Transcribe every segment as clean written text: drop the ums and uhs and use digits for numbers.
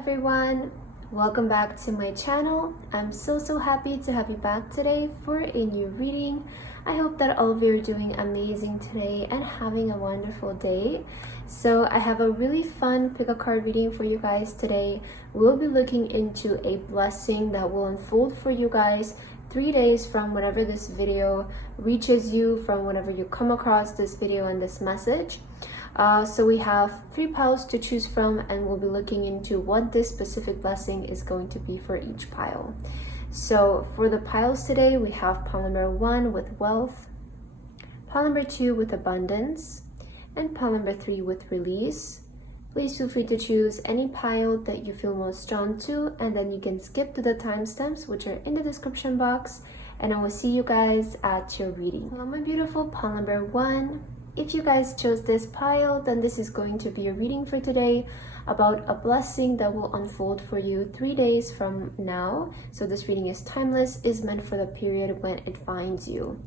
everyone, welcome back to my channel. I'm so happy to have you back today for a new reading. I hope that all of you are doing amazing today and having a wonderful day. So I have a really fun pick a card reading for you guys today. We'll be looking into a blessing that will unfold for you guys 3 days from whenever this video reaches you, from whenever you come across this video and this message. So we have 3 piles to choose from, and we'll be looking into what this specific blessing is going to be for each pile. So for the piles today, we have pile number 1 with wealth, pile number 2 with abundance, and pile number 3 with release. Please feel free to choose any pile that you feel most drawn to, and then you can skip to the timestamps which are in the description box, and I will see you guys at your reading. Hello my beautiful pile number 1. If you guys chose this pile, then this is going to be a reading for today about a blessing that will unfold for you 3 days from now. So this reading is timeless, is meant for the period when it finds you.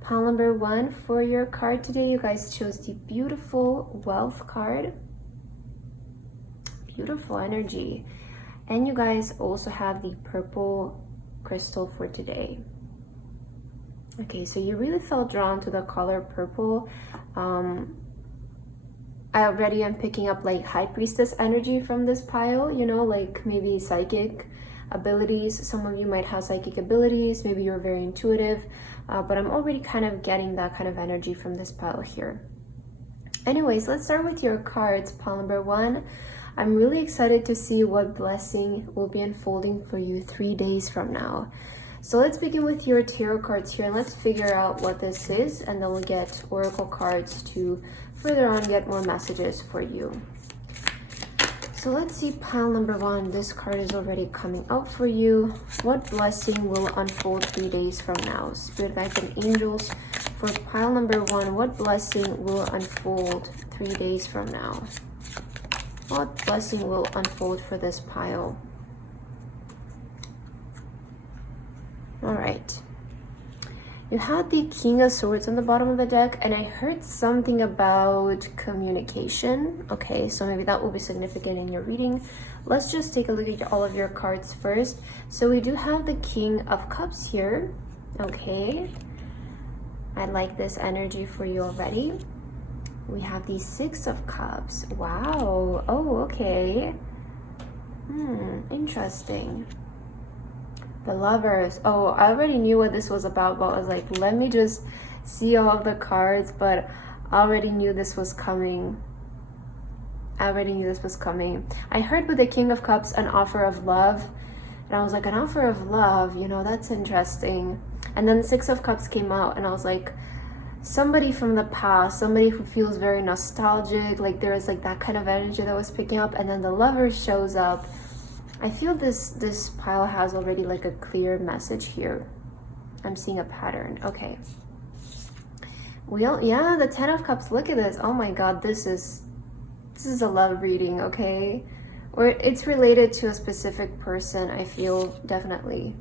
Pile number 1 for your card today, you guys chose the beautiful wealth card. Beautiful energy. And you guys also have the purple crystal for today. Okay, so you really felt drawn to the color purple. I already am picking up like high priestess energy from this pile, you know, like maybe psychic abilities. Some of you might have psychic abilities, maybe you're very intuitive, but I'm already kind of getting that kind of energy from this pile here. Anyways, let's start with your cards, pile number 1. I'm really excited to see what blessing will be unfolding for you 3 days from now. So let's begin with your tarot cards here, and let's figure out what this is, and then we'll get oracle cards to further on get more messages for you. So let's see pile number 1. This card is already coming out for you. What blessing will unfold 3 days from now? Spirit guides and angels for pile number 1. What blessing will unfold 3 days from now? What blessing will unfold for this pile? All right. You had the King of Swords on the bottom of the deck, and I heard something about communication. Okay, so maybe that will be significant in your reading. Let's just take a look at all of your cards first. So we do have the King of Cups here. Okay. I like this energy for you already. We have the 6 of Cups. Wow. Oh, okay. Interesting. The Lovers. Oh, I already knew what this was about, but I was like, let me just see all of the cards, but I already knew this was coming. I heard with the King of Cups an offer of love, and I was like, an offer of love, you know, that's interesting. And then the 6 of Cups came out, and I was like, somebody from the past, somebody who feels very nostalgic, like there is like that kind of energy that was picking up. And then the Lovers shows up. I feel this pile has already like a clear message here. I'm seeing a pattern. Okay. Yeah, the 10 of Cups. Look at this. Oh my God, this is a love reading, okay? Or it's related to a specific person, I feel, definitely.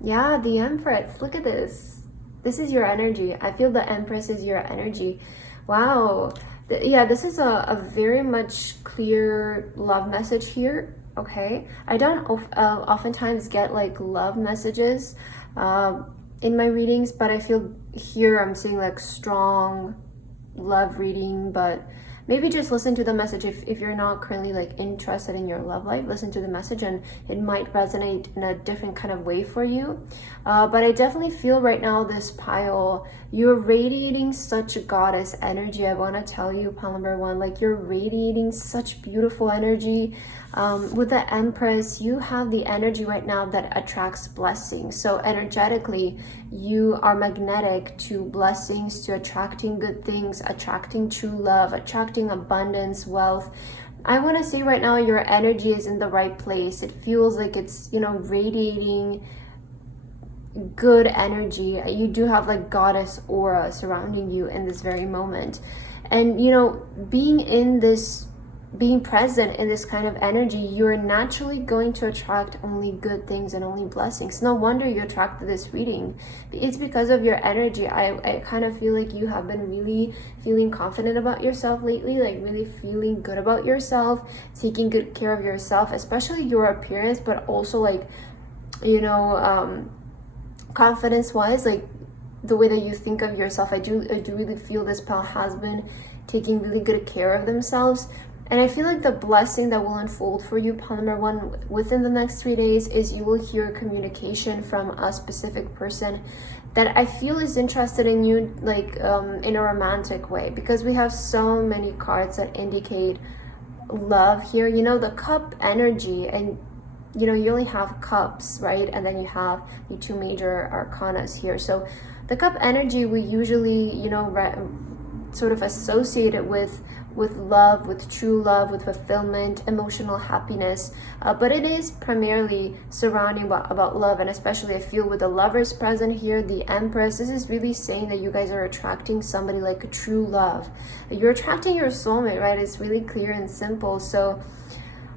Yeah, the Empress. Look at this. This is your energy. I feel the Empress is your energy. Wow. Yeah, this is a very much clear love message here. Okay, I don't oftentimes get like love messages in my readings, but I feel here I'm seeing like strong love reading. But maybe just listen to the message. If you're not currently like interested in your love life, listen to the message and it might resonate in a different kind of way for you. But I definitely feel right now this pile, you're radiating such a goddess energy. I want to tell you, pile number 1, like you're radiating such beautiful energy. With the Empress, you have the energy right now that attracts blessings. So energetically, you are magnetic to blessings, to attracting good things, attracting true love, attracting abundance, wealth. I want to say right now your energy is in the right place. It feels like it's, you know, radiating good energy. You do have like goddess aura surrounding you in this very moment. And, you know, being in this being present in this kind of energy, you're naturally going to attract only good things and only blessings. No wonder you attracted this reading. It's because of your energy. I kind of feel like you have been really feeling confident about yourself lately, like really feeling good about yourself, taking good care of yourself, especially your appearance, but also like, you know, confidence wise, like the way that you think of yourself. I do really feel this pal has been taking really good care of themselves. And I feel like the blessing that will unfold for you, pile number 1, within the next 3 days is you will hear communication from a specific person that I feel is interested in you, like in a romantic way, because we have so many cards that indicate love here. You know, the cup energy, and you know, you only have cups, right? And then you have the 2 major arcanas here. So the cup energy we usually, you know, sort of associate it with love, with true love, with fulfillment, emotional happiness, but it is primarily surrounding about love. And especially I feel with the lovers present here, the Empress, this is really saying that you guys are attracting somebody like a true love. You're attracting your soulmate, right? It's really clear and simple. So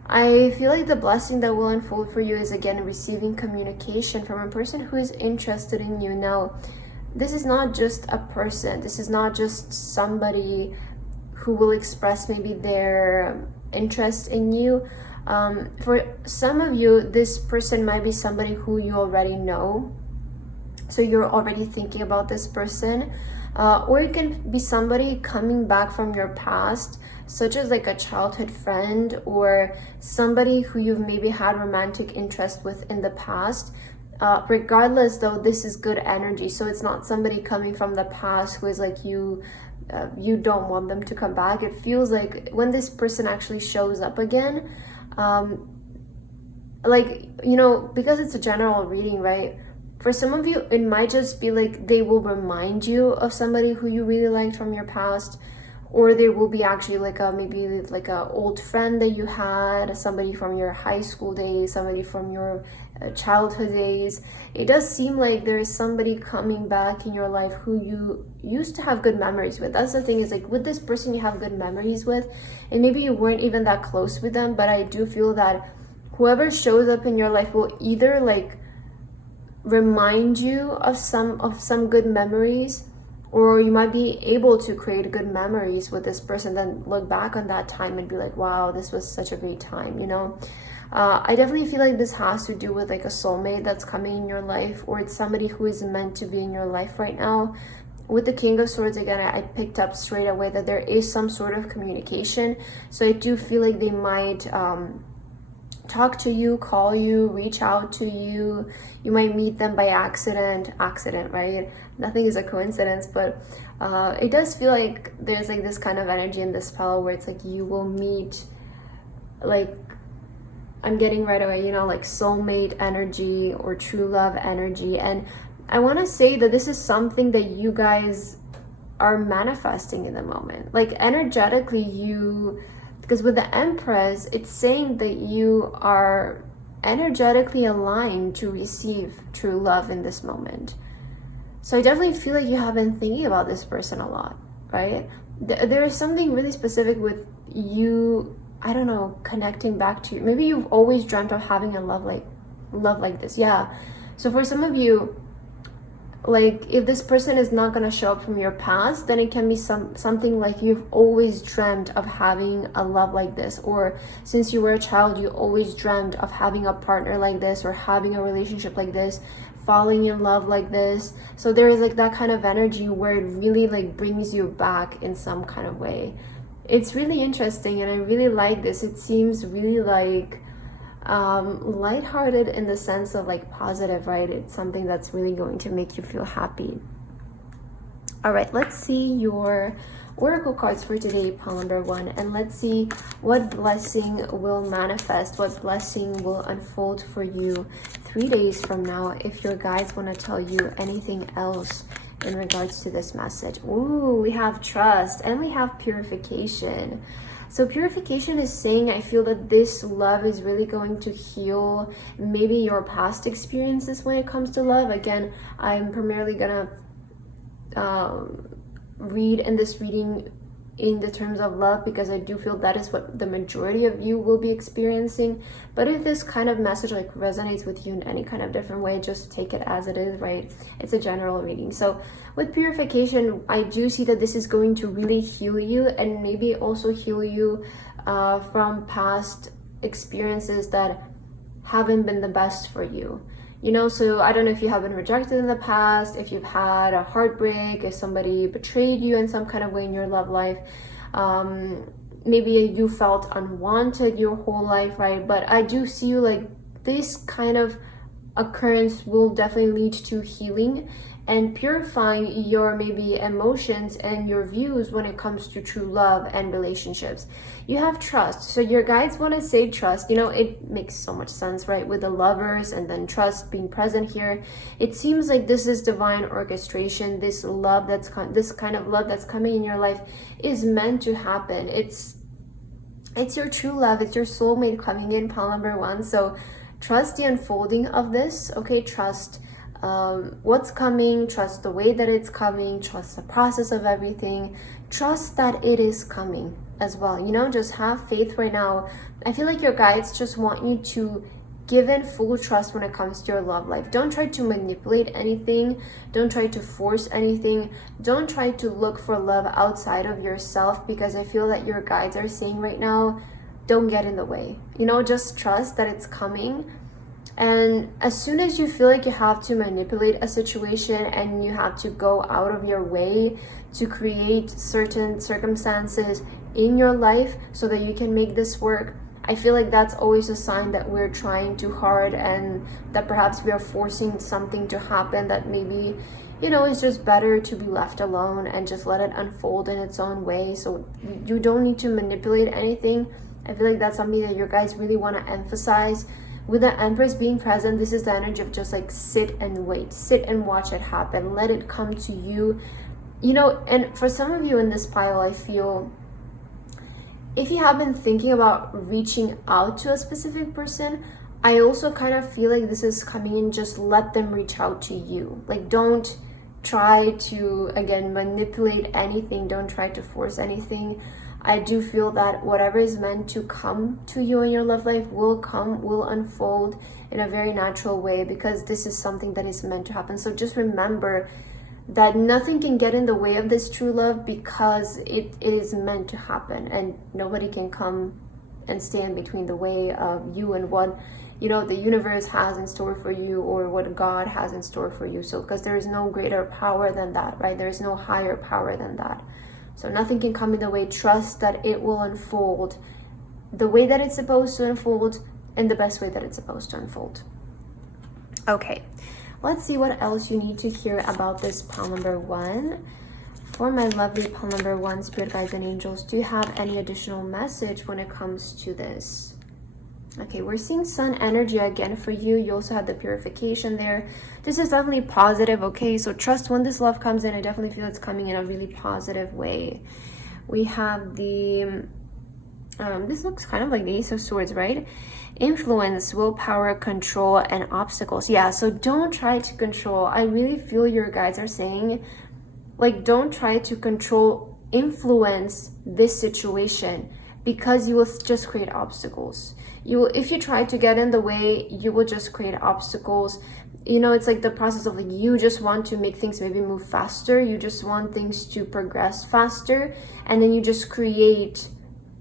I feel like the blessing that will unfold for you is, again, receiving communication from a person who is interested in you. Now, this is not just a person. This is not just somebody who will express maybe their interest in you. For some of you, this person might be somebody who you already know. So you're already thinking about this person. Or it can be somebody coming back from your past, such as like a childhood friend or somebody who you've maybe had romantic interest with in the past. Regardless though, this is good energy. So it's not somebody coming from the past who is like you don't want them to come back. It feels like when this person actually shows up again, like, you know, because it's a general reading, right? For some of you, it might just be like they will remind you of somebody who you really liked from your past, or there will be actually like maybe like a old friend that you had, somebody from your high school days, somebody from your childhood days. It does seem like there is somebody coming back in your life who you used to have good memories with. That's the thing, is like with this person you have good memories with, and maybe you weren't even that close with them, but I do feel that whoever shows up in your life will either like remind you of some good memories, or you might be able to create good memories with this person, then look back on that time and be like, wow, this was such a great time, you know. I definitely feel like this has to do with like a soulmate that's coming in your life, or it's somebody who is meant to be in your life right now. With the King of Swords, again, I picked up straight away that there is some sort of communication. So I do feel like they might talk to you, call you, reach out to you. You might meet them by accident, right? Nothing is a coincidence, but it does feel like there's like this kind of energy in this spell where it's like you will meet, like, I'm getting right away, you know, like soulmate energy or true love energy. And I want to say that this is something that you guys are manifesting in the moment. Like energetically, because with the Empress, it's saying that you are energetically aligned to receive true love in this moment. So I definitely feel like you have been thinking about this person a lot, right? There is something really specific with you, I don't know, connecting back to you. Maybe you've always dreamt of having a love like this. Yeah. So for some of you, like if this person is not going to show up from your past, then it can be something like you've always dreamt of having a love like this, or since you were a child you always dreamt of having a partner like this, or having a relationship like this, falling in love like this. So there is like that kind of energy where it really like brings you back in some kind of way. It's really interesting, and I really like this. It seems really like lighthearted in the sense of like positive, right? It's something that's really going to make you feel happy. All right, let's see your oracle cards for today, pile number 1, and let's see what blessing will manifest, what blessing will unfold for you 3 days from now, if your guides want to tell you anything else in regards to this message. Ooh, we have trust and we have purification. So purification is saying, I feel that this love is really going to heal maybe your past experiences when it comes to love. Again, I'm primarily gonna read in this reading in the terms of love, because I do feel that is what the majority of you will be experiencing. But if this kind of message like resonates with you in any kind of different way, just take it as it is, right? It's a general reading. So with purification, I do see that this is going to really heal you, and maybe also heal you from past experiences that haven't been the best for you. You know, so I don't know if you have been rejected in the past, if you've had a heartbreak, if somebody betrayed you in some kind of way in your love life. Maybe you felt unwanted your whole life, right? But I do see you like this kind of occurrence will definitely lead to healing and purifying your maybe emotions and your views when it comes to true love and relationships. You have trust. So your guides want to say trust. You know, it makes so much sense, right? With the lovers and then trust being present here. It seems like this is divine orchestration. This love this kind of love that's coming in your life is meant to happen. It's your true love. It's your soulmate coming in, pile number 1. So trust the unfolding of this, okay? Trust what's coming, trust the way that it's coming, trust the process of everything, trust that it is coming as well. You know, just have faith right now. I feel like your guides just want you to give in full trust when it comes to your love life. Don't try to manipulate anything. Don't try to force anything. Don't try to look for love outside of yourself, because I feel that your guides are saying right now, don't get in the way. You know, just trust that it's coming. And as soon as you feel like you have to manipulate a situation and you have to go out of your way to create certain circumstances in your life so that you can make this work, I feel like that's always a sign that we're trying too hard and that perhaps we are forcing something to happen that maybe, you know, it's just better to be left alone and just let it unfold in its own way. So you don't need to manipulate anything. I feel like that's something that your guys really want to emphasize. With the Empress being present, this is the energy of just like sit and wait, sit and watch it happen, let it come to you. You know, and for some of you in this pile, I feel if you have been thinking about reaching out to a specific person, I also kind of feel like this is coming in, just let them reach out to you. Like, don't try to, again, manipulate anything, don't try to force anything. I do feel that whatever is meant to come to you in your love life will come, will unfold in a very natural way, because this is something that is meant to happen. So just remember that nothing can get in the way of this true love, because it is meant to happen, and nobody can come and stand between the way of you and what, you know, the universe has in store for you, or what God has in store for you. So because there is no greater power than that, right? There is no higher power than that. So nothing can come in the way. Trust that it will unfold the way that it's supposed to unfold, and the best way that it's supposed to unfold. Okay, let's see what else you need to hear about this pile number 1. For my lovely pile number 1, spirit guides and angels, do you have any additional message when it comes to this? Okay, we're seeing sun energy again for you. You also have the purification there. This is definitely positive, okay? So trust when this love comes in. I definitely feel it's coming in a really positive way. We have the, this looks kind of like the Ace of Swords, right? Influence, willpower, control, and obstacles. Yeah, so don't try to control. I really feel your guides are saying, like, don't try to control, influence this situation, because you will just create obstacles. If you try to get in the way, you will just create obstacles. You know, it's like the process of like, you just want to make things maybe move faster. You just want things to progress faster, and then you just create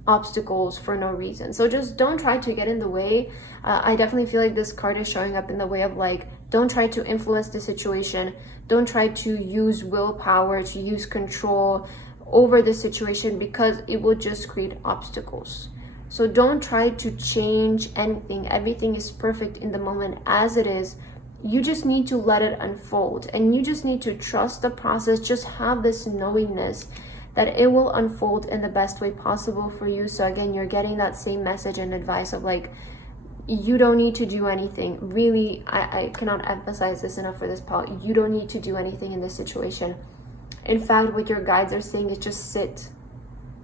obstacles for no reason. So just don't try to get in the way. I definitely feel like this card is showing up in the way of like, don't try to influence the situation. Don't try to use willpower, to use control over the situation, because it will just create obstacles. So don't try to change anything. Everything is perfect in the moment as it is. You just need to let it unfold, and you just need to trust the process. Just have this knowingness that it will unfold in the best way possible for you. So again, you're getting that same message and advice of like, you don't need to do anything. Really, I cannot emphasize this enough for this part. You don't need to do anything in this situation. In fact, what your guides are saying is just sit.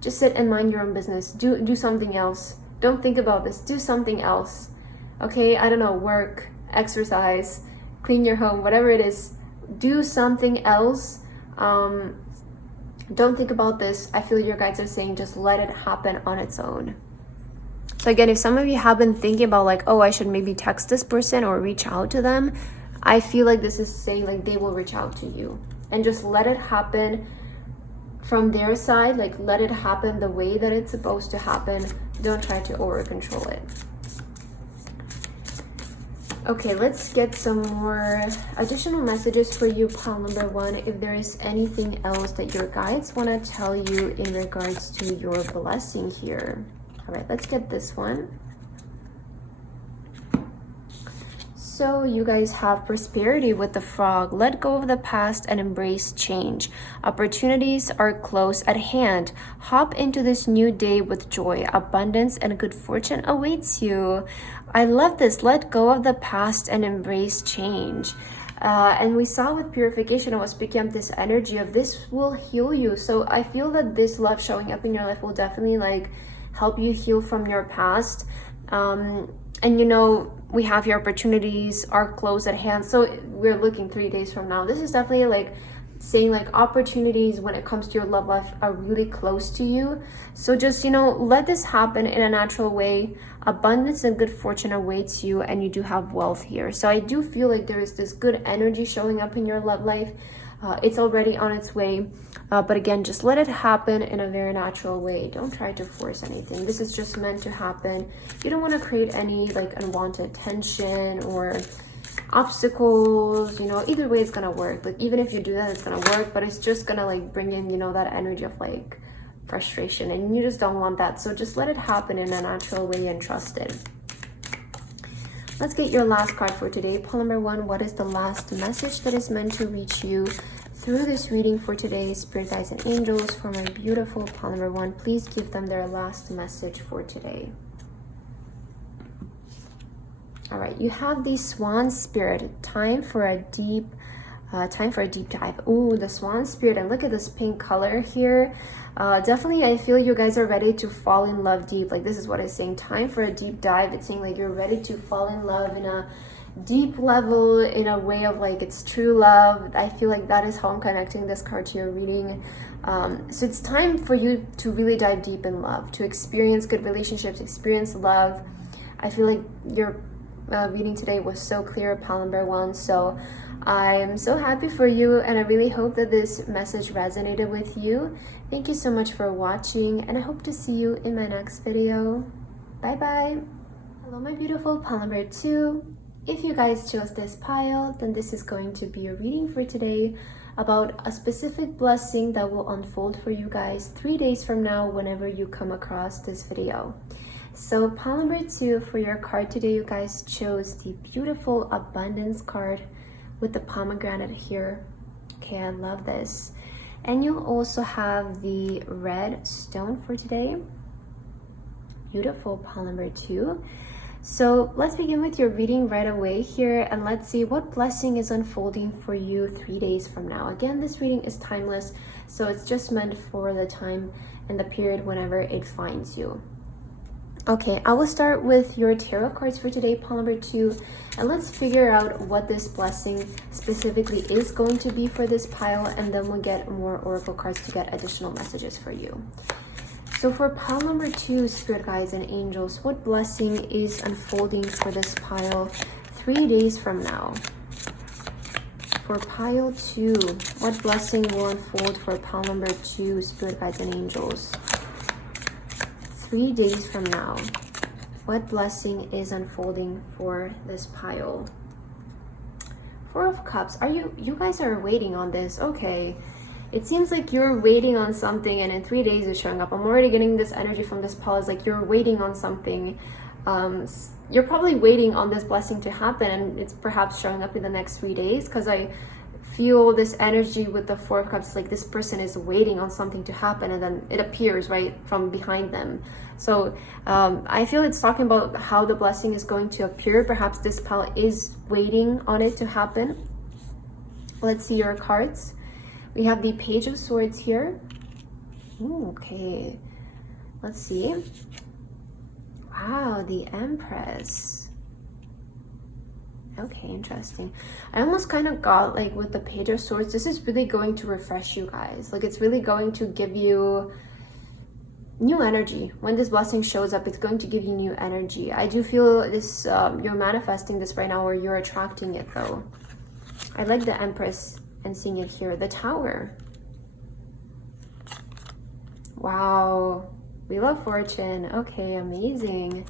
Just sit and mind your own business. Do something else. Don't think about this. Do something else. Okay? I don't know, work, exercise, clean your home, whatever it is. Do something else. Don't think about this. I feel your guides are saying just let it happen on its own. So again, if some of you have been thinking about like, oh, I should maybe text this person or reach out to them, I feel like this is saying like they will reach out to you, and just let it happen from their side. Like, let it happen the way that it's supposed to happen. Don't try to over control it. Okay, let's get some more additional messages for you, pile number 1. If there is anything else that your guides want to tell you in regards to your blessing here. All right, let's get this one. So you guys have prosperity with the frog. Let go of the past and embrace change. Opportunities are close at hand. Hop into this new day with joy. Abundance and good fortune awaits you. I love this. Let go of the past and embrace change. And we saw with purification, I was picking up this energy of this will heal you. So I feel that this love showing up in your life will definitely like help you heal from your past. And you know, we have your opportunities are close at hand. So we're looking 3 days from now. This is definitely like saying like opportunities when it comes to your love life are really close to you. So just, you know, let this happen in a natural way. Abundance and good fortune awaits you, and you do have wealth here. So I do feel like there is this good energy showing up in your love life. It's already on its way. But again, just let it happen in a very natural way. Don't try to force anything. This is just meant to happen. You don't want to create any like unwanted tension or obstacles. You know, either way it's gonna work. Like even if you do that, it's gonna work, but it's just gonna like bring in, you know, that energy of like frustration, and you just don't want that. So just let it happen in a natural way and trust it. Let's get your last card for today. Pile number 1, what is the last message that is meant to reach you through this reading for today? Spirit guides and angels, for my beautiful pile number 1, please give them their last message for today. All right, you have the Swan Spirit. Time for a deep dive. Ooh, the Swan Spirit, and look at this pink color here. Definitely, I feel you guys are ready to fall in love deep. Like this is what it's saying. Time for a deep dive. It's saying like you're ready to fall in love in a deep level, in a way of like it's true love. I feel like that is how I'm connecting this card to your reading. So it's time for you to really dive deep in love, to experience good relationships, experience love. I feel like your reading today was so clear, pile number 1. So I am so happy for you, and I really hope that this message resonated with you. Thank you so much for watching, and I hope to see you in my next video. Bye bye. Hello my beautiful pile number 2. If you guys chose this pile, then this is going to be a reading for today about a specific blessing that will unfold for you guys 3 days from now whenever you come across this video. So pile number 2 for your card today, you guys chose the beautiful abundance card with the pomegranate here. Okay, I love this. And you also have the red stone for today. Beautiful, pile number 2. So let's begin with your reading right away here, and let's see what blessing is unfolding for you 3 days from now. Again, this reading is timeless, so it's just meant for the time and the period whenever it finds you. Okay, I will start with your tarot cards for today, pile number 2, and let's figure out what this blessing specifically is going to be for this pile, and then we'll get more oracle cards to get additional messages for you. So for pile number 2, spirit guides and angels, what blessing is unfolding for this pile 3 days from now? For pile 2, what blessing will unfold for pile number 2, spirit guides and angels? 3 days from now, what blessing is unfolding for this pile? 4 of Cups. You guys are waiting on this. Okay. It seems like you're waiting on something, and in 3 days it's showing up. I'm already getting this energy from this pile. It's like you're waiting on something. You're probably waiting on this blessing to happen, and it's perhaps showing up in the next 3 days, because I feel this energy with the 4 of Cups. Like this person is waiting on something to happen, and then it appears right from behind them. So I feel it's talking about how the blessing is going to appear. Perhaps this pile is waiting on it to happen. Let's see your cards. We have the Page of Swords here. Ooh, okay, let's see. Wow, the Empress. Okay, interesting. I almost kind of got like with the Page of Swords, this is really going to refresh you guys. Like it's really going to give you new energy. When this blessing shows up, it's going to give you new energy. I do feel this, you're manifesting this right now, or you're attracting it though. I like the Empress and seeing it here. The Tower. Wow. Wheel of Fortune. Okay, amazing.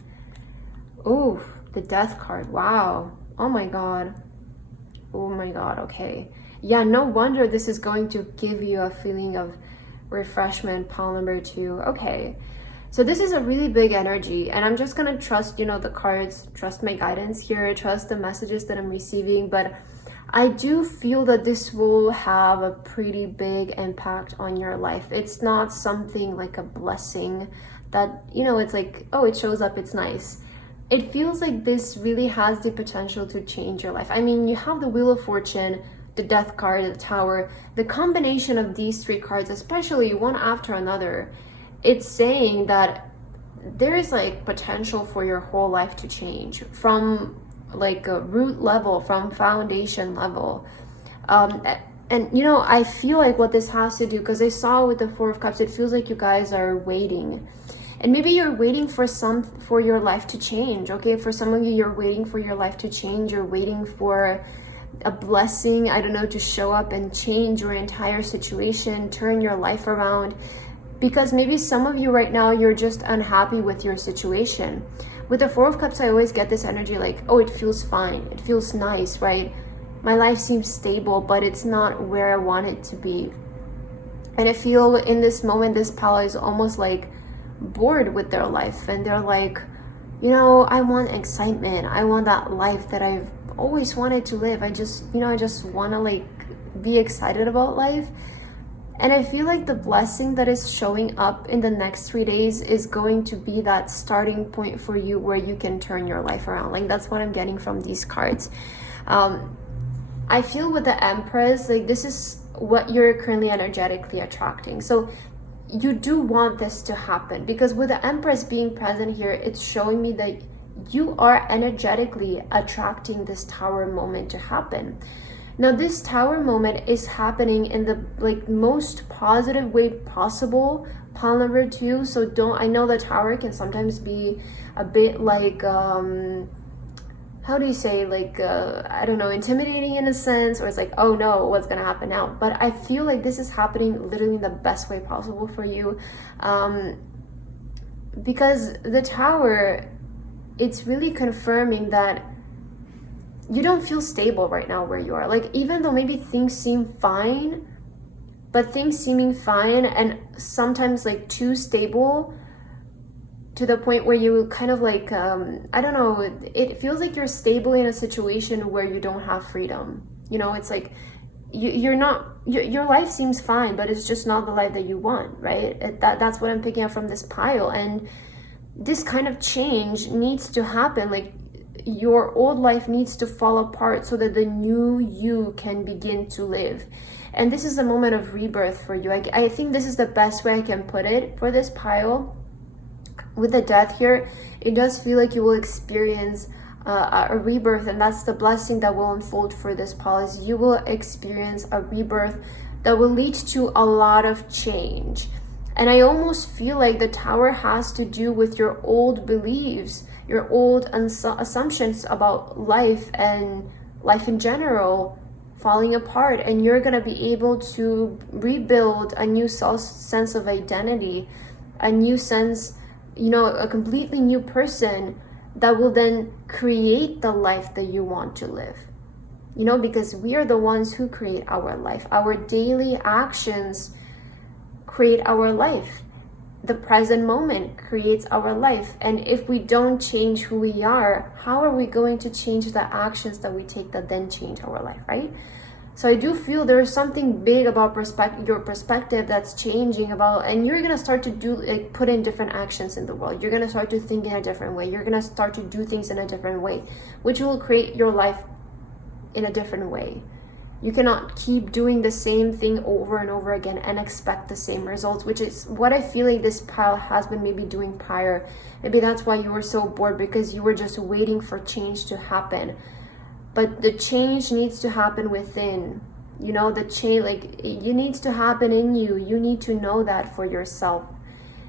Oh, the Death card. Wow. Oh my god. Oh my god. Okay. Yeah, no wonder this is going to give you a feeling of refreshment. Pile number 2. Okay. So this is a really big energy, and I'm just gonna trust, you know, the cards, trust my guidance here, trust the messages that I'm receiving. But I do feel that this will have a pretty big impact on your life. It's not something like a blessing that, you know, it's like, oh, it shows up, it's nice. It feels like this really has the potential to change your life. I mean, you have the Wheel of Fortune, the Death card, the Tower. The combination of these 3 cards, especially one after another, it's saying that there is like potential for your whole life to change from like a root level, from foundation level. And you know, I feel like what this has to do, because I saw with the 4 of Cups, it feels like you guys are waiting. And maybe you're waiting for your life to change, okay? For some of you, you're waiting for your life to change. You're waiting for a blessing, I don't know, to show up and change your entire situation, turn your life around. Because maybe some of you right now, you're just unhappy with your situation. With the 4 of Cups, I always get this energy like, oh, it feels fine. It feels nice, right? My life seems stable, but it's not where I want it to be. And I feel in this moment, this pal is almost like bored with their life, and they're like, you know, I want excitement. I want that life that I've always wanted to live. I just want to like be excited about life. And I feel like the blessing that is showing up in the next 3 days is going to be that starting point for you where you can turn your life around. Like that's what I'm getting from these cards. I feel with the Empress, like this is what you're currently energetically attracting. So you do want this to happen, because with the Empress being present here, it's showing me that you are energetically attracting this Tower moment to happen. Now this Tower moment is happening in the like most positive way possible. Pile number 2. So I know the Tower can sometimes be a bit like how do you say, like I don't know, intimidating in a sense, or it's like, oh no, what's gonna happen now? But I feel like this is happening literally in the best way possible for you, because the Tower, it's really confirming that you don't feel stable right now where you are. Like even though maybe things seem fine, but things seeming fine and sometimes like too stable, to the point where you kind of like, I don't know, it feels like you're stable in a situation where you don't have freedom. You know, it's like you're not, your life seems fine, but it's just not the life that you want, right? That's what I'm picking up from this pile. And this kind of change needs to happen. Like your old life needs to fall apart so that the new you can begin to live. And this is a moment of rebirth for you. I think this is the best way I can put it for this pile. With the Death here, it does feel like you will experience a rebirth, and that's the blessing that will unfold for this pile. Is you will experience a rebirth that will lead to a lot of change. And I almost feel like the Tower has to do with your old beliefs, your old assumptions about life and life in general falling apart, and you're going to be able to rebuild a new sense of identity, a new sense, you know, a completely new person that will then create the life that you want to live. You know, because we are the ones who create our life. Our daily actions create our life. The present moment creates our life. And if we don't change who we are, how are we going to change the actions that we take that then change our life, right? So I do feel there is something big about your perspective that's changing about, and you're going to start to put in different actions in the world. You're going to start to think in a different way. You're going to start to do things in a different way, which will create your life in a different way. You cannot keep doing the same thing over and over again and expect the same results, which is what I feel like this pile has been maybe doing prior. Maybe that's why you were so bored, because you were just waiting for change to happen. but the change needs to happen within. You know, the change, like, it needs to happen in you. You need to know that for yourself,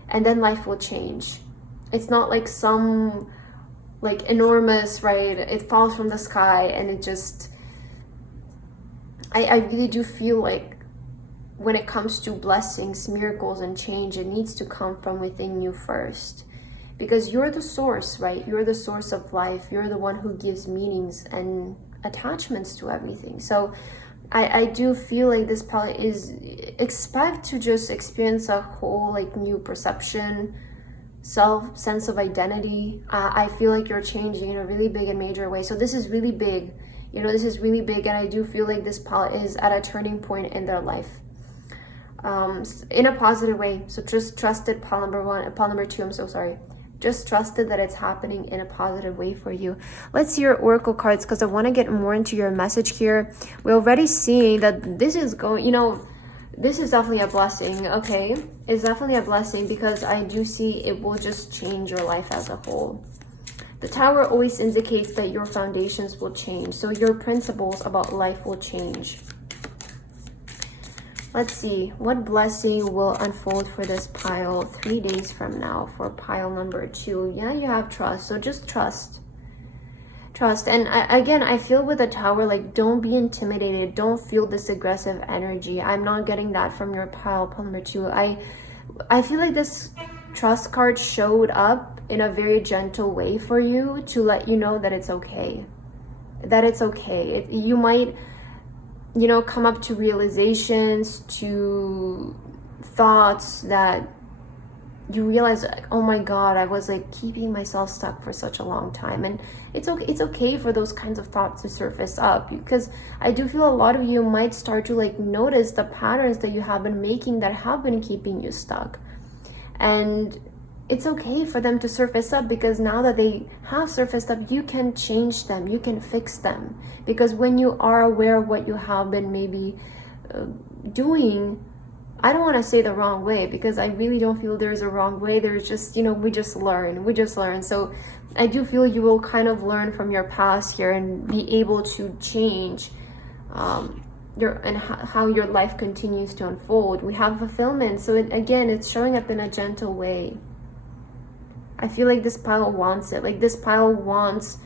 and then life will change. It's not like some like enormous, right, it falls from the sky and it just, I really do feel like when it comes to blessings, miracles, and change, it needs to come from within you first, because you're the source, right? You're the source of life. You're the one who gives meanings and attachments to everything. So I do feel like this probably is, expect to just experience a whole like new perception, sense of identity. I feel like you're changing in a really big and major way. So this is really big, you know, this is really big, and I do feel like this is at a turning point in their life, in a positive way. So just trust it, pile number 2, I'm so sorry. Just trust it that it's happening in a positive way for you. Let's see your oracle cards, because I want to get more into your message here. We're already seeing that this is going, you know, this is definitely a blessing, okay? It's definitely a blessing, because I do see it will just change your life as a whole. The Tower always indicates that your foundations will change. So your principles about life will change. Let's see, what blessing will unfold for this pile 3 days from now for pile number 2? Yeah, you have trust. So just trust. Trust. And again, I feel with the Tower, like, don't be intimidated. Don't feel this aggressive energy. I'm not getting that from your pile number 2. I feel like this trust card showed up in a very gentle way for you to let you know that it's okay. That it's okay. You might, you know, come up to realizations, to thoughts that you realize, like, oh my God, I was like keeping myself stuck for such a long time. And it's okay. It's okay for those kinds of thoughts to surface up, because I do feel a lot of you might start to like notice the patterns that you have been making that have been keeping you stuck. And it's okay for them to surface up, because now that they have surfaced up, you can change them, you can fix them. Because when you are aware of what you have been maybe doing, I don't want to say the wrong way, because I really don't feel there's a wrong way. There's just, you know, we just learn. So I do feel you will kind of learn from your past here and be able to change how your life continues to unfold. We have fulfillment. So again, it's showing up in a gentle way. I feel like this pile wants it. Like, this pile wants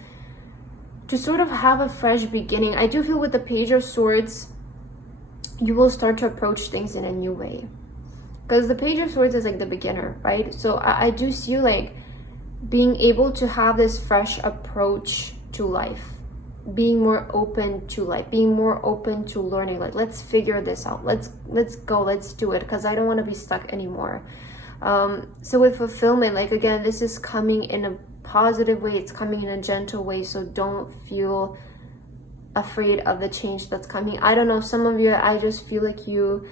to sort of have a fresh beginning. I do feel with the Page of Swords, you will start to approach things in a new way. Because the Page of Swords is like the beginner, right? So I do see you like being able to have this fresh approach to life. Being more open to life. Being more open to learning. Like, let's figure this out. Let's go. Let's do it. Because I don't want to be stuck anymore. So with fulfillment, like, again, this is coming in a positive way. It's coming in a gentle way. So don't feel afraid of the change that's coming. I don't know, some of you, I just feel like you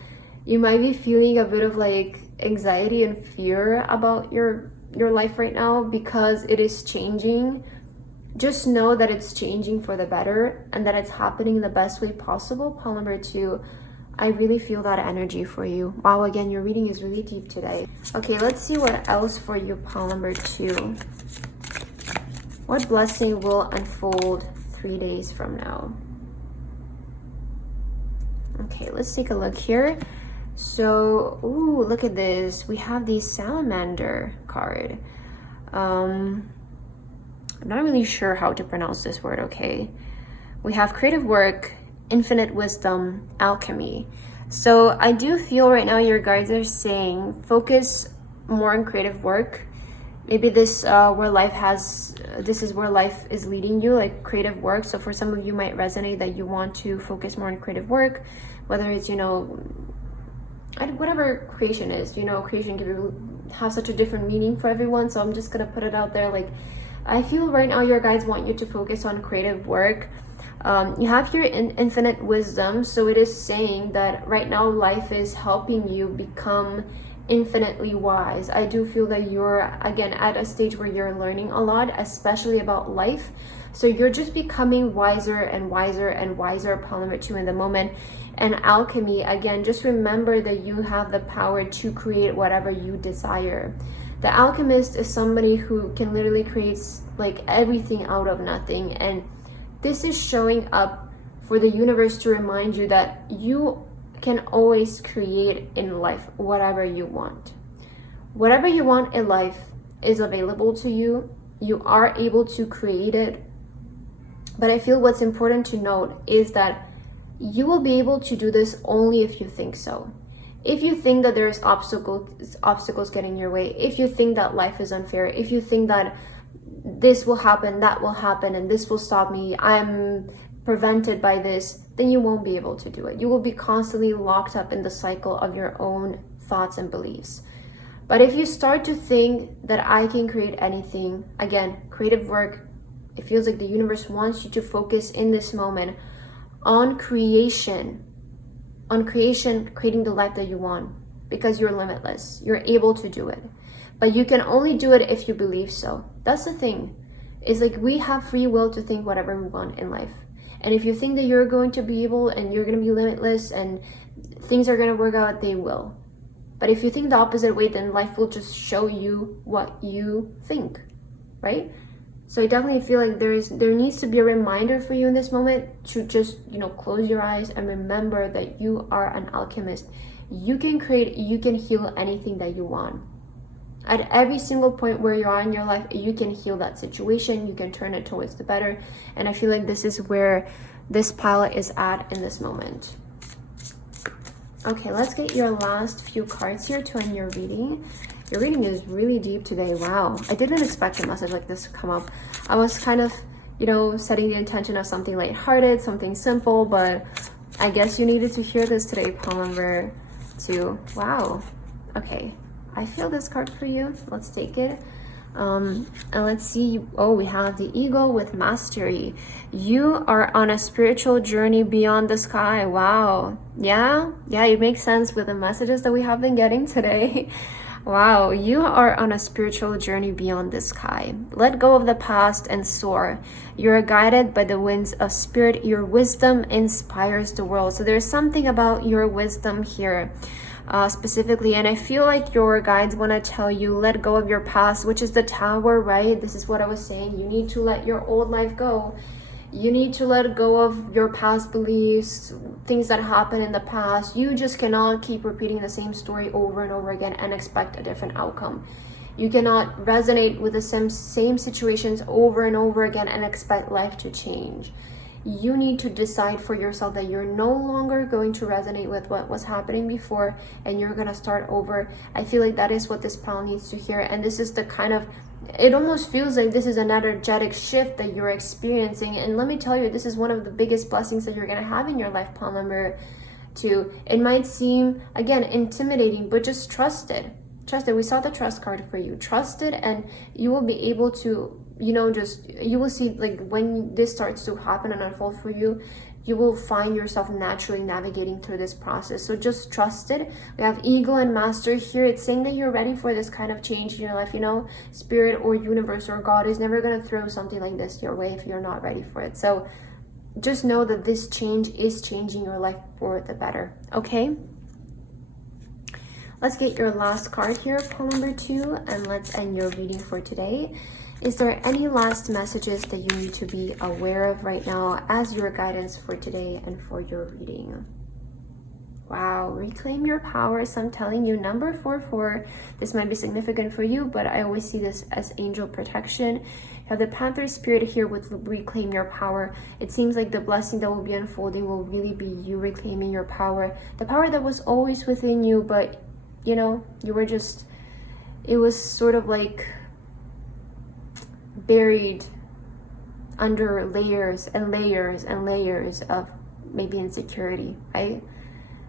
might be feeling a bit of like anxiety and fear about your life right now, because it is changing. Just know that it's changing for the better, and that it's happening in the best way possible. Pile number 2, I really feel that energy for you. Wow, again, your reading is really deep today. Okay, let's see what else for you, pile number 2. What blessing will unfold 3 days from now? Okay, let's take a look here. So, ooh, look at this. We have the Salamander card. I'm not really sure how to pronounce this word, okay? We have creative work, infinite wisdom, alchemy. So I do feel right now your guides are saying focus more on creative work. Maybe this is where life is leading you, like creative work. So for some of you might resonate that you want to focus more on creative work, whether it's, you know, whatever creation is, you know, creation can have such a different meaning for everyone. So I'm just gonna put it out there. Like, I feel right now your guides want you to focus on creative work. You have your infinite wisdom. So it is saying that right now life is helping you become infinitely wise. I do feel that you're, again, at a stage where you're learning a lot, especially about life. So you're just becoming wiser and wiser and wiser, pile number 2 in the moment. And alchemy, again, just remember that you have the power to create whatever you desire. The alchemist is somebody who can literally create like everything out of nothing, and this is showing up for the universe to remind you that you can always create in life whatever you want. Whatever you want in life is available to you. You are able to create it. But I feel what's important to note is that you will be able to do this only if you think so. If you think that there's obstacles getting your way, if you think that life is unfair, if you think that this will happen, that will happen, and this will stop me, I'm prevented by this, then you won't be able to do it. You will be constantly locked up in the cycle of your own thoughts and beliefs. But if you start to think that I can create anything, again, creative work, it feels like the universe wants you to focus in this moment on creation, creating the life that you want, because you're limitless. You're able to do it. But you can only do it if you believe so. That's the thing. It's like we have free will to think whatever we want in life. And if you think that you're going to be able and you're going to be limitless and things are going to work out, they will. But if you think the opposite way, then life will just show you what you think, right? So I definitely feel like there needs to be a reminder for you in this moment to just, close your eyes and remember that you are an alchemist. You can create, you can heal anything that you want. At every single point where you are in your life, you can heal that situation. You can turn it towards the better. And I feel like this is where this pile is at in this moment. Okay, let's get your last few cards here to end your reading. Your reading is really deep today. Wow. I didn't expect a message like this to come up. I was kind of, setting the intention of something lighthearted, something simple, but I guess you needed to hear this today, pile number 2. Wow. Okay. I feel this card for you. Let's take it. And let's see. Oh, we have the Eagle with Mastery. You are on a spiritual journey beyond the sky. Wow. Yeah, it makes sense with the messages that we have been getting today. Wow, you are on a spiritual journey beyond the sky. Let go of the past and soar. You're guided by the winds of spirit. Your wisdom inspires the world. So there's something about your wisdom here. Specifically, and I feel like your guides want to tell you, let go of your past, which is the Tower, right? This is what I was saying. You need to let your old life go. You need to let go of your past beliefs, things that happened in the past. You just cannot keep repeating the same story over and over again and expect a different outcome. You cannot resonate with the same situations over and over again and expect life to change. You need to decide for yourself that you're no longer going to resonate with what was happening before and you're going to start over. I feel like that is what this pile needs to hear. And this is the kind of, it almost feels like this is an energetic shift that you're experiencing. And let me tell you, this is one of the biggest blessings that you're going to have in your life, pile number 2. It might seem, again, intimidating, but just trust it. Trust it. We saw the trust card for you. Trust it, and you will be able to, you will see, like, when this starts to happen and unfold for you, you will find yourself naturally navigating through this process. So just trust it. We have Eagle and Master here. It's saying that you're ready for this kind of change in your life. Spirit or universe or God is never going to throw something like this your way if you're not ready for it. So just know that this change is changing your life for the better. Okay? Let's get your last card here, pile number 2, and let's end your reading for today. Is there any last messages that you need to be aware of right now as your guidance for today and for your reading? Wow, reclaim your power. So I'm telling you, number 44, this might be significant for you, but I always see this as angel protection. You have the Panther Spirit here with reclaim your power. It seems like the blessing that will be unfolding will really be you reclaiming your power. The power that was always within you, but you were just, it was sort of like buried under layers and layers and layers of maybe insecurity, right?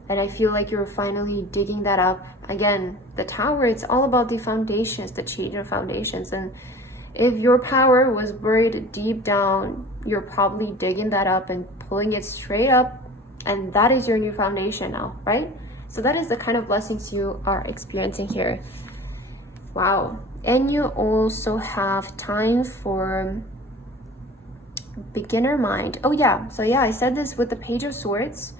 And I feel like you're finally digging that up. Again, the Tower, it's all about the foundations, the change of foundations. And if your power was buried deep down, you're probably digging that up and pulling it straight up. And that is your new foundation now, right? So that is the kind of blessings you are experiencing here. Wow. And you also have time for beginner mind. Oh yeah, so yeah, I said this with the Page of Swords,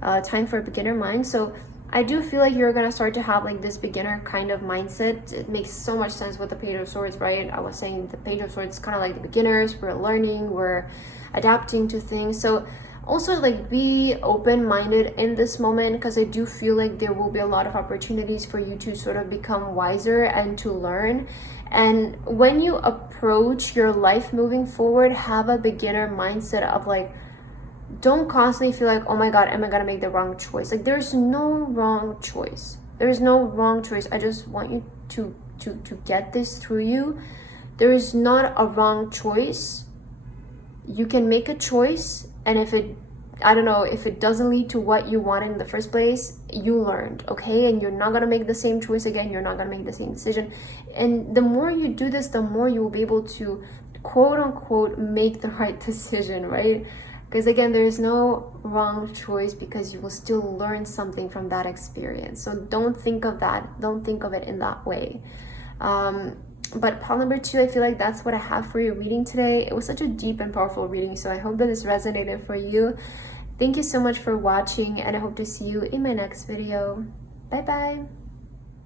time for beginner mind. So I do feel like you're gonna start to have like this beginner kind of mindset. It makes so much sense with the Page of Swords, right? I was saying the Page of Swords is kind of like the beginners. We're learning, we're adapting to things. So also like be open-minded in this moment, because I do feel like there will be a lot of opportunities for you to sort of become wiser and to learn. And when you approach your life moving forward, have a beginner mindset of like, don't constantly feel like, oh my god, am I gonna make the wrong choice? Like, there's no wrong choice. There's no wrong choice. I just want you to get this through you. There is not a wrong choice. You can make a choice, and if it, I don't know, if it doesn't lead to what you wanted in the first place, you learned, okay? And you're not gonna make the same choice again. You're not gonna make the same decision. And the more you do this, the more you will be able to, quote unquote, make the right decision, right? Because again, there is no wrong choice, because you will still learn something from that experience. So don't think of that. Don't think of it in that way. But pile number 2, I feel like that's what I have for your reading today. It was such a deep and powerful reading, so I hope that this resonated for you. Thank you so much for watching, and I hope to see you in my next video. Bye bye.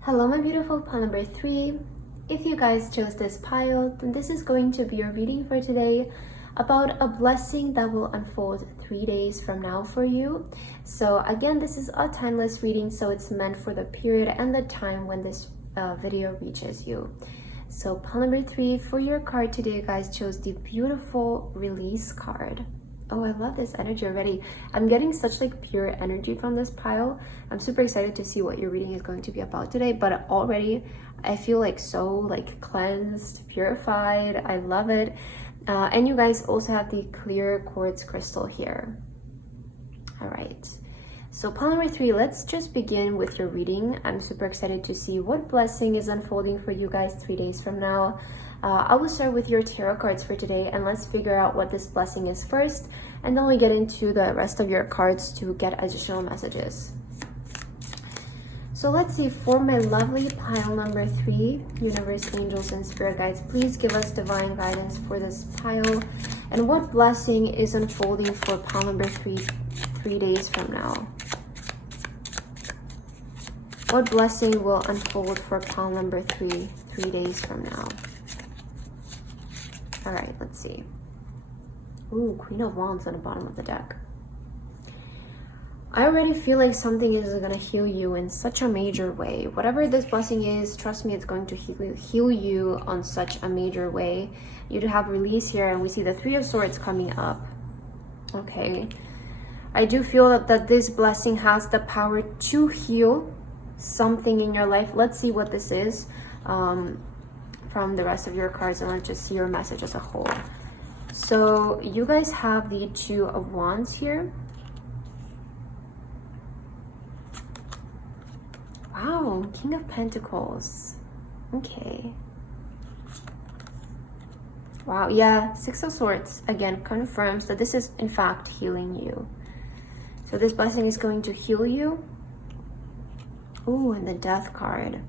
Hello, my beautiful pile number 3. If you guys chose this pile, then this is going to be your reading for today, about a blessing that will unfold 3 days from now for you. So again, this is a timeless reading, so it's meant for the period and the time when this video reaches you. So pile number 3 for your card today, you guys chose the beautiful Release card. Oh, I love this energy already. I'm getting such like pure energy from this pile. I'm super excited to see what your reading is going to be about today, but already I feel like so like cleansed, purified. I love it. And you guys also have the clear quartz crystal here. All right, so pile number 3, let's just begin with your reading. I'm super excited to see what blessing is unfolding for you guys 3 days from now. I will start with your tarot cards for today, and let's figure out what this blessing is first, and then we get into the rest of your cards to get additional messages. So let's see, for my lovely pile number 3, universe, angels, and spirit guides, please give us divine guidance for this pile. And what blessing is unfolding for pile number 3, 3 days from now? What blessing will unfold for pile number 3, 3 days from now? All right, let's see. Ooh, Queen of Wands on the bottom of the deck. I already feel like something is going to heal you in such a major way. Whatever this blessing is, trust me, it's going to heal you on such a major way. You do have release here, and we see the 3 of Swords coming up. Okay. I do feel that this blessing has the power to heal something in your life. Let's see what this is from the rest of your cards, and let's just see your message as a whole. So you guys have the 2 of Wands here. Wow, King of Pentacles. Okay. Wow, yeah, 6 of Swords again confirms that this is in fact healing you. So this blessing is going to heal you. Ooh, and the Death card.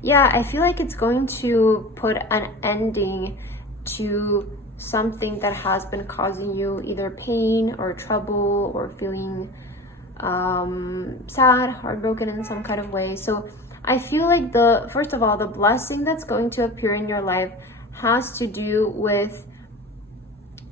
Yeah, I feel like it's going to put an ending to something that has been causing you either pain or trouble or feeling sad, heartbroken in some kind of way. So I feel like first of all, the blessing that's going to appear in your life has to do with,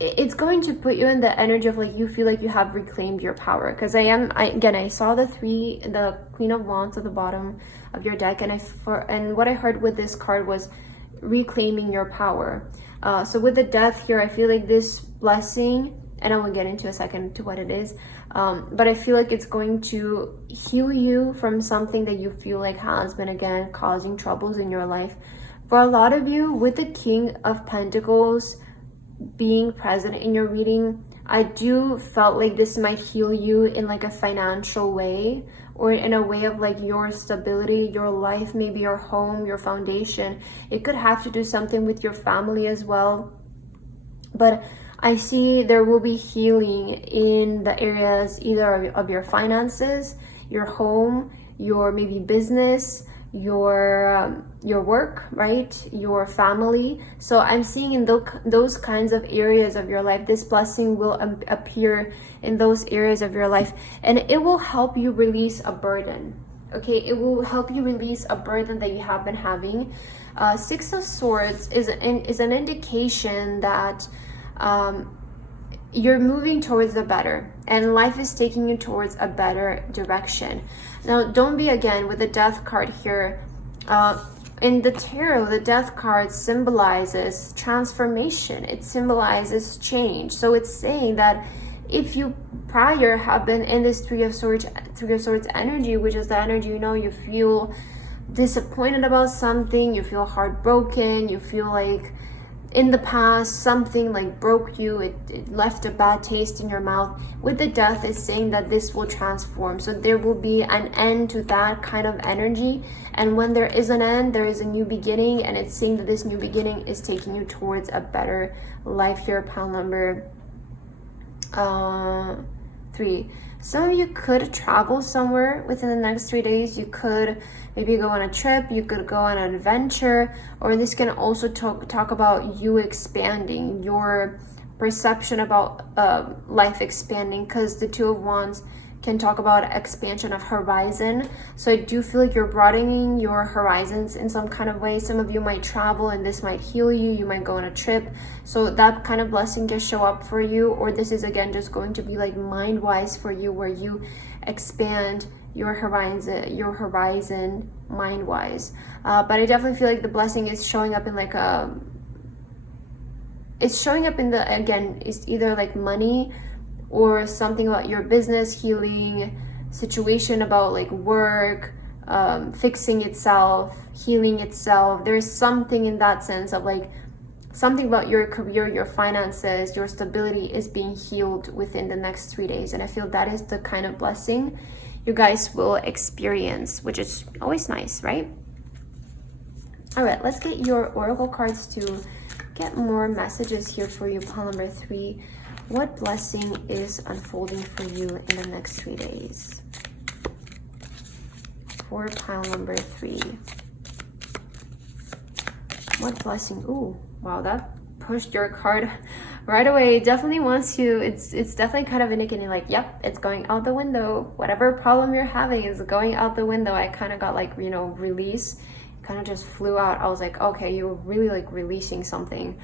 it's going to put you in the energy of like, you feel like you have reclaimed your power. Because I saw the Queen of Wands at the bottom of your deck, and what I heard with this card was reclaiming your power. So with the Death here, I feel like this blessing, and I will get into a second to what it is, but I feel like it's going to heal you from something that you feel like has been, again, causing troubles in your life. For a lot of you, with the King of Pentacles being present in your reading, I do felt like this might heal you in like a financial way, or in a way of like your stability, your life, maybe your home, your foundation. It could have to do something with your family as well. But I see there will be healing in the areas either of your finances, your home, your maybe business, your work, right? Your family. So I'm seeing in those kinds of areas of your life, this blessing will appear in those areas of your life, and it will help you release a burden. Okay, it will help you release a burden that you have been having. Six of Swords is an indication that you're moving towards the better, and life is taking you towards a better direction. Now, don't be, again, with the Death card here. In the tarot, the Death card symbolizes transformation. It symbolizes change. So it's saying that if you prior have been in this Three of Swords energy, which is the energy, you know, you feel disappointed about something, you feel heartbroken, you feel like in the past something like broke you, it left a bad taste in your mouth. With the Death, it's saying that this will transform. So there will be an end to that kind of energy, and when there is an end, there is a new beginning, and it's saying that this new beginning is taking you towards a better life here. Pile number 3. Some of you could travel somewhere within the next 3 days. You could maybe go on a trip, you could go on an adventure, or this can also talk about you expanding, your perception about life expanding, because the Two of Wands can talk about expansion of horizon. So I do feel like you're broadening your horizons in some kind of way. Some of you might travel and this might heal you. You might go on a trip. So that kind of blessing can show up for you. Or this is, again, just going to be like mind-wise for you, where you expand your horizon mind-wise. But I definitely feel like the blessing is showing up in like it's showing up in the, again, it's either like money or something about your business healing, situation about like work, fixing itself, healing itself. There's something in that sense of like something about your career, your finances, your stability is being healed within the next 3 days. And I feel that is the kind of blessing you guys will experience, which is always nice, right? All right, let's get your oracle cards to get more messages here for you. Pile number 3. What blessing is unfolding for you in the next 3 days? For pile number 3. What blessing? Ooh, wow, that pushed your card right away. It definitely wants you, it's definitely kind of indicating like, yep, it's going out the window. Whatever problem you're having is going out the window. I kind of got like, you know, release. Kind of just flew out. I was like, okay, you're really like releasing something.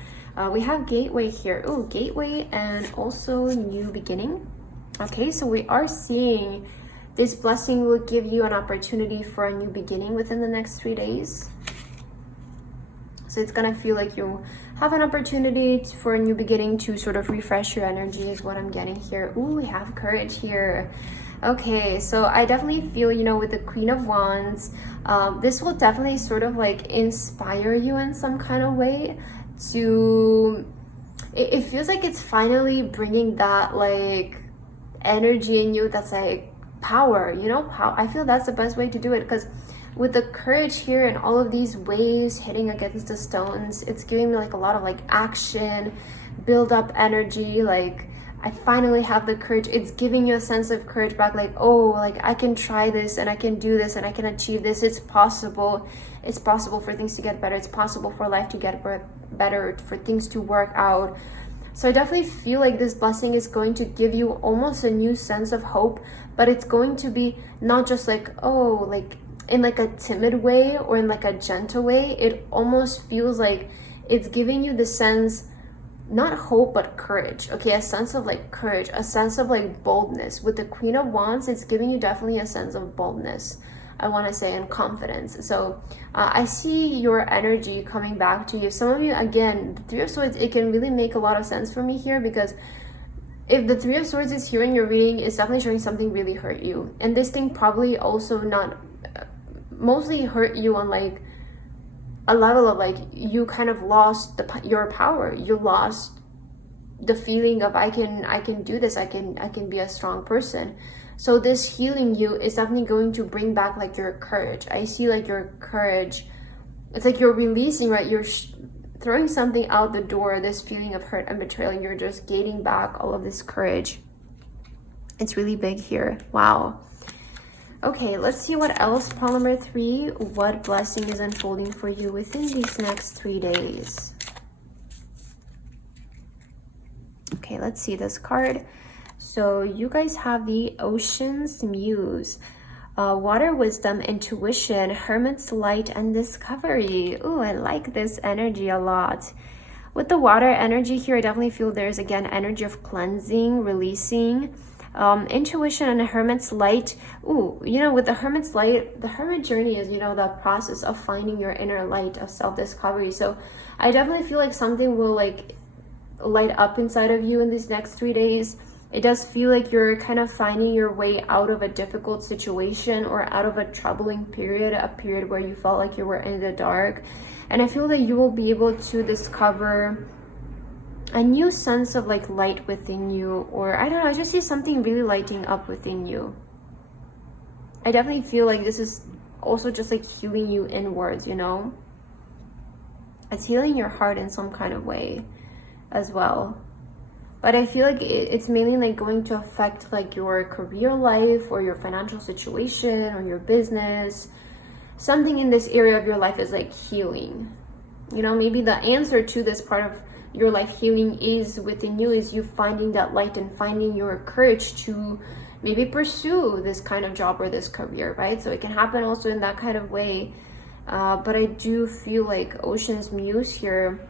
We have gateway here. Oh, gateway and also new beginning. Okay, so we are seeing this blessing will give you an opportunity for a new beginning within the next 3 days. So it's gonna feel like you have an opportunity for a new beginning to sort of refresh your energy is what I'm getting here. Ooh, we have courage here. Okay, so I definitely feel, you know, with the Queen of Wands, this will definitely sort of like inspire you in some kind of way to, it feels like it's finally bringing that like energy in you that's like power, you know, I feel that's the best way to do it, because with the courage here and all of these waves hitting against the stones, it's giving me like a lot of like action, build up energy, like I finally have the courage. It's giving you a sense of courage back, like, oh, like I can try this and I can do this and I can achieve this. It's possible. It's possible for things to get better. It's possible for life to get better, for things to work out. So I definitely feel like this blessing is going to give you almost a new sense of hope, but it's going to be not just like, oh, like in like a timid way or in like a gentle way. It almost feels like it's giving you the sense, not hope, but courage. Okay, a sense of like courage, a sense of like boldness. With the Queen of Wands, it's giving you definitely a sense of boldness, I want to say, and confidence. So I see your energy coming back to you. Some of you, again, the Three of Swords, it can really make a lot of sense for me here, because if the Three of Swords is here in your reading, it's definitely showing something really hurt you. And this thing probably also not mostly hurt you on like a level of like you kind of lost your power. You lost the feeling of I can do this. I can be a strong person. So this healing you is definitely going to bring back like your courage. I see like your courage. It's like you're releasing, right? You're throwing something out the door, this feeling of hurt and betrayal. You're just gaining back all of this courage. It's really big here. Wow. Okay, let's see what else, pile number 3. What blessing is unfolding for you within these next 3 days? Okay, let's see this card. So you guys have the Ocean's Muse. Water wisdom, intuition, hermit's light, and discovery. Ooh, I like this energy a lot. With the water energy here, I definitely feel there's, again, energy of cleansing, releasing, intuition, and a hermit's light. Ooh, you know, with the hermit's light, the hermit journey is, you know, the process of finding your inner light, of self-discovery. So I definitely feel like something will like light up inside of you in these next 3 days. It does feel like you're kind of finding your way out of a difficult situation or out of a troubling period, a period where you felt like you were in the dark. And I feel that you will be able to discover a new sense of like light within you, or I don't know, I just see something really lighting up within you. I definitely feel like this is also just like healing you inwards, you know? It's healing your heart in some kind of way as well. But I feel like it's mainly like going to affect like your career life or your financial situation or your business. Something in this area of your life is like healing. You know, maybe the answer to this part of your life healing is within you, is you finding that light and finding your courage to maybe pursue this kind of job or this career, right? So it can happen also in that kind of way. But I do feel like Ocean's Muse here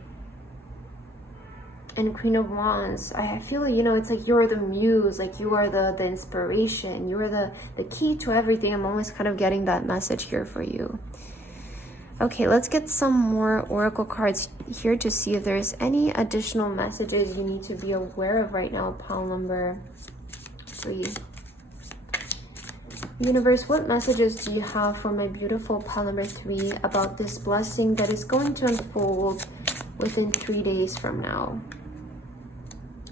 and Queen of Wands, I feel, you know, it's like you're the muse, like you are the inspiration, you're the key to everything. I'm always kind of getting that message here for you. Okay, let's get some more oracle cards here to see if there's any additional messages you need to be aware of right now. Pile number 3. Universe, what messages do you have for my beautiful pile number 3 about this blessing that is going to unfold within 3 days from now?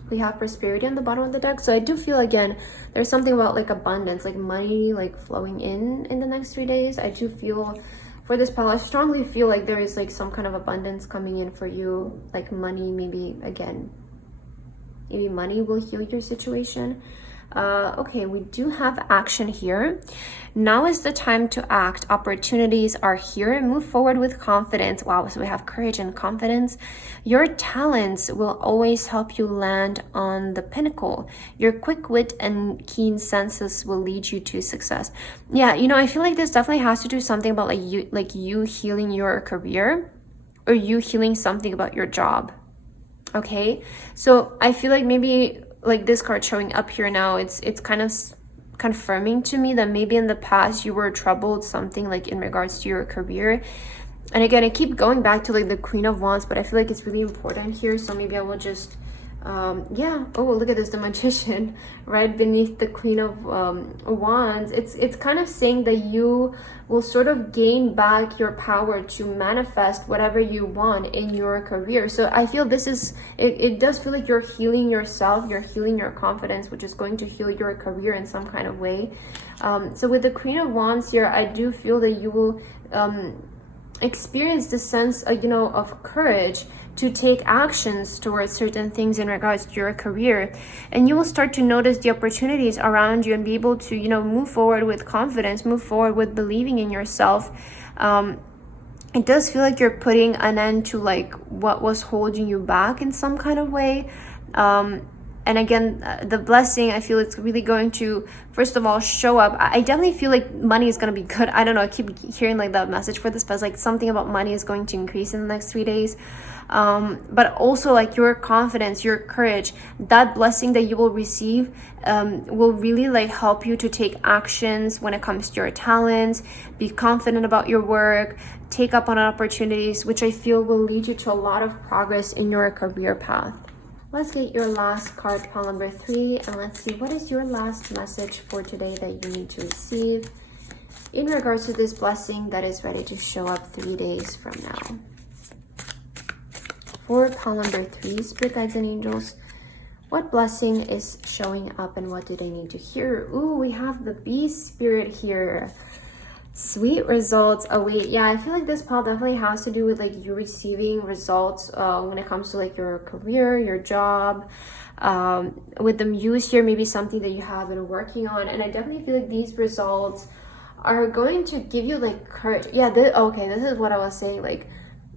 We have prosperity on the bottom of the deck. So I do feel, again, there's something about like abundance, like money, like flowing in the next 3 days. I do feel for this pile, I strongly feel like there is like some kind of abundance coming in for you, like money, maybe, again, maybe money will heal your situation. Okay, we do have action here. Now is the time to act. Opportunities are here. Move forward with confidence. Wow, so we have courage and confidence. Your talents will always help you land on the pinnacle. Your quick wit and keen senses will lead you to success. Yeah, you know, I feel like this definitely has to do something about like you healing your career, or you healing something about your job. Okay, so I feel like maybe like this card showing up here now, it's kind of confirming to me that maybe in the past you were troubled something like in regards to your career. And again, I keep going back to like the Queen of Wands, but I feel like it's really important here, so maybe I will just yeah, oh, look at this, the Magician right beneath the Queen of Wands. It's kind of saying that you will sort of gain back your power to manifest whatever you want in your career. So I feel this is, it does feel like you're healing yourself, you're healing your confidence, which is going to heal your career in some kind of way. So with the Queen of Wands here, I do feel that you will experience the sense you know, of courage to take actions towards certain things in regards to your career, and you will start to notice the opportunities around you and be able to, you know, move forward with confidence, move forward with believing in yourself. It does feel like you're putting an end to like what was holding you back in some kind of way. And again, the blessing, I feel it's really going to, first of all, show up. I definitely feel like money is going to be good. I don't know, I keep hearing like that message for this, but it's like something about money is going to increase in the next 3 days. But also like your confidence, your courage, that blessing that you will receive will really like help you to take actions when it comes to your talents, be confident about your work, take up on opportunities, which I feel will lead you to a lot of progress in your career path. Let's get your last card, pile number 3, and let's see what is your last message for today that you need to receive in regards to this blessing that is ready to show up 3 days from now. For pile number 3, Spirit Guides and Angels, what blessing is showing up and what do they need to hear? Ooh, we have the Bee Spirit here. Sweet results await. Yeah, I feel like this pile definitely has to do with like you receiving results when it comes to like your career, your job. With the Muse here, maybe something that you have been working on, and I definitely feel like these results are going to give you like courage. Yeah, okay, this is what I was saying. Like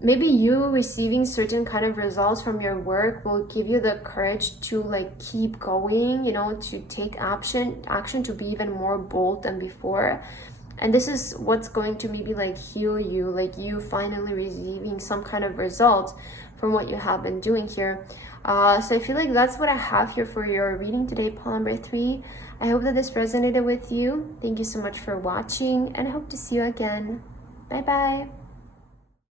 maybe you receiving certain kind of results from your work will give you the courage to like keep going, you know, to take action to be even more bold than before. And this is what's going to maybe like heal you, like you finally receiving some kind of results from what you have been doing here. So I feel like that's what I have here for your reading today, pile number 3. I hope that this resonated with you. Thank you so much for watching, and I hope to see you again. Bye bye.